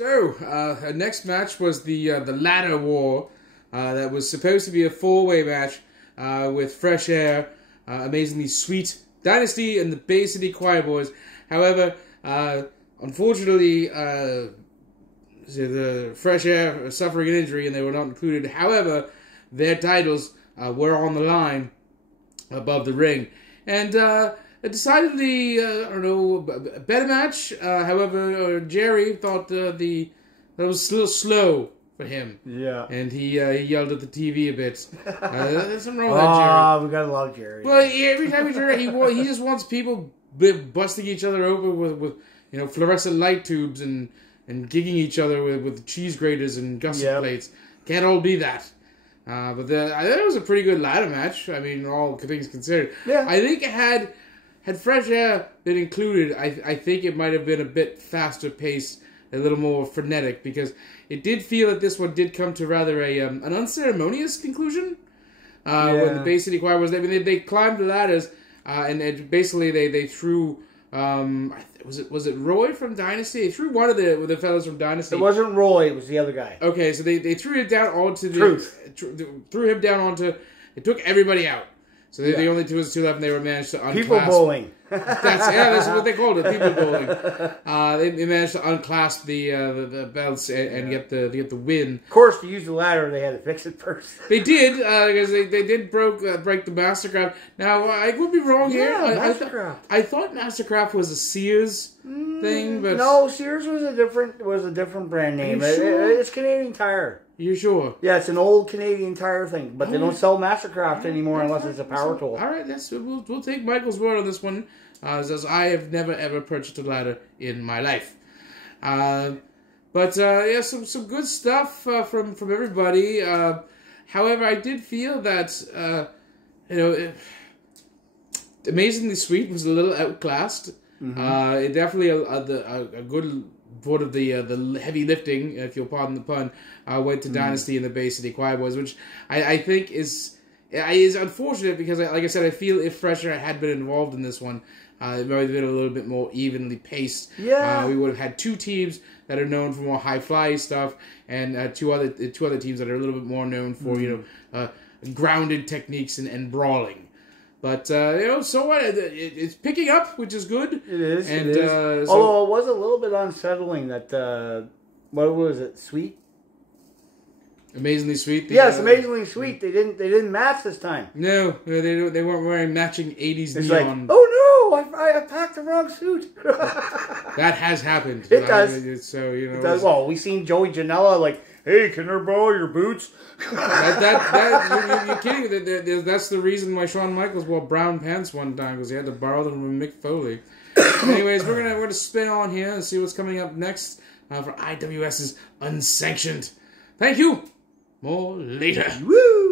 So, our next match was the ladder war. That was supposed to be a four-way match with Fresh Air, Amazingly Sweet, Dynasty, and the Bay City Choir Boys. However, unfortunately, the Fresh Air are suffering an injury and they were not included. However, their titles were on the line above the ring. And a decidedly, a better match. However, Jerry thought that it was a little slow for him. Yeah. And he yelled at the TV a bit. There's something wrong with that, Jerry. We gotta love Jerry. Well, every time he just wants people busting each other open with fluorescent light tubes and gigging each other with cheese graters and gusset plates. Can't all be that. But I thought it was a pretty good ladder match. I mean, all things considered. Yeah. I think it had Fresh Air been included, I think it might have been a bit faster paced, a little more frenetic, because it did feel that this one did come to rather an unceremonious conclusion. When the Bay City Choir was, they climbed the ladders, and basically they threw. Was it Roy from Dynasty? They threw one of the fellas from Dynasty. It wasn't Roy. It was the other guy. Okay, so they threw it down onto the Truth. Threw him down onto. It took everybody out. So the only two left, and they were managed to unclasp. People bowling. That's what they called it. People bowling. They managed to unclasp the belts and get the win. Of course, to use the ladder, they had to fix it first. They did because they did break the Mastercraft. Now I could be wrong here. Mastercraft. I thought Mastercraft was a Sears thing, but no, Sears was a different brand name. Sure? It's Canadian Tire. You sure? Yeah, it's an old Canadian Tire thing, but they don't sell Mastercraft anymore unless it's a power tool. All right, we'll take Michael's word on this one, as I have never ever purchased a ladder in my life. But some good stuff from everybody. However, I did feel that Amazingly Sweet was a little outclassed. It definitely a good part of the heavy lifting, if you'll pardon the pun, went to Dynasty and the Bay City Choir Boys, which I think is unfortunate because, like I said, I feel if Fresh Air had been involved in this one, it might have been a little bit more evenly paced. Yeah, we would have had two teams that are known for more high fly stuff, and two other teams that are a little bit more known for grounded techniques and brawling. But, so what? It's picking up, which is good. It is. And, it is. Although it was a little bit unsettling that, what was it, Sweet? Amazingly Sweet? Yes, Amazingly Sweet. They didn't match this time. No, they weren't wearing matching 80s it's neon. Like, oh no, I packed the wrong suit. That has happened. It does. So, It does. Well, we seen Joey Janela like, hey, can I borrow your boots? You're kidding. That's the reason why Shawn Michaels wore brown pants one time, because he had to borrow them from Mick Foley. Anyways, we're gonna spin on here and see what's coming up next for IWS's Unsanctioned. Thank you. More later. Woo!